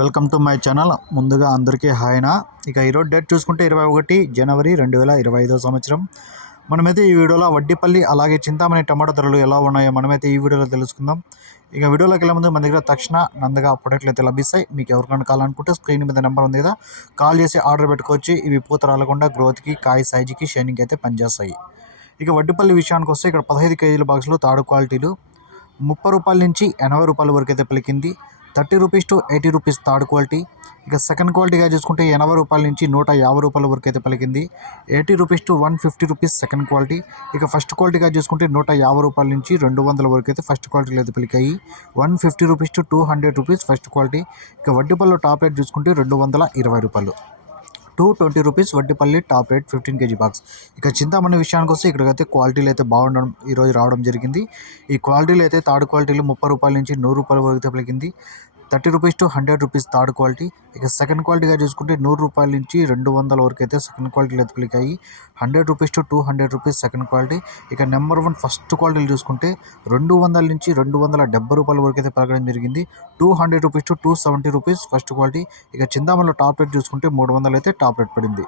Welcome to my channel. ముందుగా అందరికీ హాయ్నా ఇక ఈరోజు డేట్ చూసుకుంటే ఇరవై ఒకటి జనవరి రెండు వేల ఇరవై ఐదో సంవత్సరం. మనమైతే ఈ వీడియోలో వడ్డీపల్లి అలాగే చింతామణి టమాటా ధరలు ఎలా ఉన్నాయో మనమైతే ఈ వీడియోలో తెలుసుకుందాం. ఇక వీడియోలోకి వెళ్ళే ముందు మన దగ్గర తక్షణ నందగా ప్రొడక్ట్లు అయితే లభిస్తాయి. మీకు ఎవరికైనా కావాలనుకుంటే స్క్రీన్ మీద నెంబర్ ఉంది కదా కాల్ చేసి ఆర్డర్ పెట్టుకోవచ్చు. ఇవి పూత రాలకుండా గ్రోత్కి కాయ సైజుకి షైనింగ్ అయితే పనిచేస్తాయి. ఇక వడ్డీపల్లి విషయానికి వస్తే ఇక్కడ పదహైదు కేజీల బాక్సులు తాడు క్వాలిటీలు ముప్పై రూపాయల నుంచి ఎనభై రూపాయల వరకు అయితే పలికింది. Thirty rupees to eighty rupees third quality. ఇక సెకండ్ క్వాలిటీగా చూసుకుంటే ఎనభై రూపాయల నుంచి నూట యాభై రూపాయల వరకు అయితే పలికింది. Eighty rupees to one fifty rupees second quality. ఇక ఫస్ట్ క్వాలిటీగా చూసుకుంటే నూట యాభై రూపాయల నుంచి రెండు వందల వరకు అయితే ఫస్ట్ క్వాలిటీలో అయితే పలికాయి. One fifty rupees to two hundred rupees first quality. ఇక వడ్డీపల్లి టాప్ రేట్ చూసుకుంటే రెండు వందల ఇరవై రూపాయలు. Two twenty rupees Vaddipalli top rate fifteen KG box ఇక చింతామణి విషయానికి వస్తే ఇక్కడికైతే క్వాలిటీలు అయితే బాగుండడం ఈరోజు రావడం జరిగింది. ఈ క్వాలిటీలు అయితే థర్డ్ క్వాలిటీలు ముప్పై రూపాయల నుంచి నూరు రూపాయల వరకు తగ్గింది thirty rupees to hundred rupees third quality. ఇక సెకండ్ క్వాలిటీగా చూసుకుంటే నూరు రూపాయల నుంచి రెండు వందల వరకు అయితే సెకండ్ క్వాలిటీలు అయితే hundred rupees to two hundred rupees second quality. ఇక నెంబర్ వన్ ఫస్ట్ క్వాలిటీలు చూసుకుంటే రెండు వందల నుంచి రెండు వందల డెబ్బై రూపాయల వరకు అయితే పెరగడం జరిగింది. Two hundred rupees to two seventy rupees first quality. ఇక చిందామణిలో టాప్ రేట్ చూసుకుంటే మూడు వందలు అయితే టాప్ రేట్ పడింది.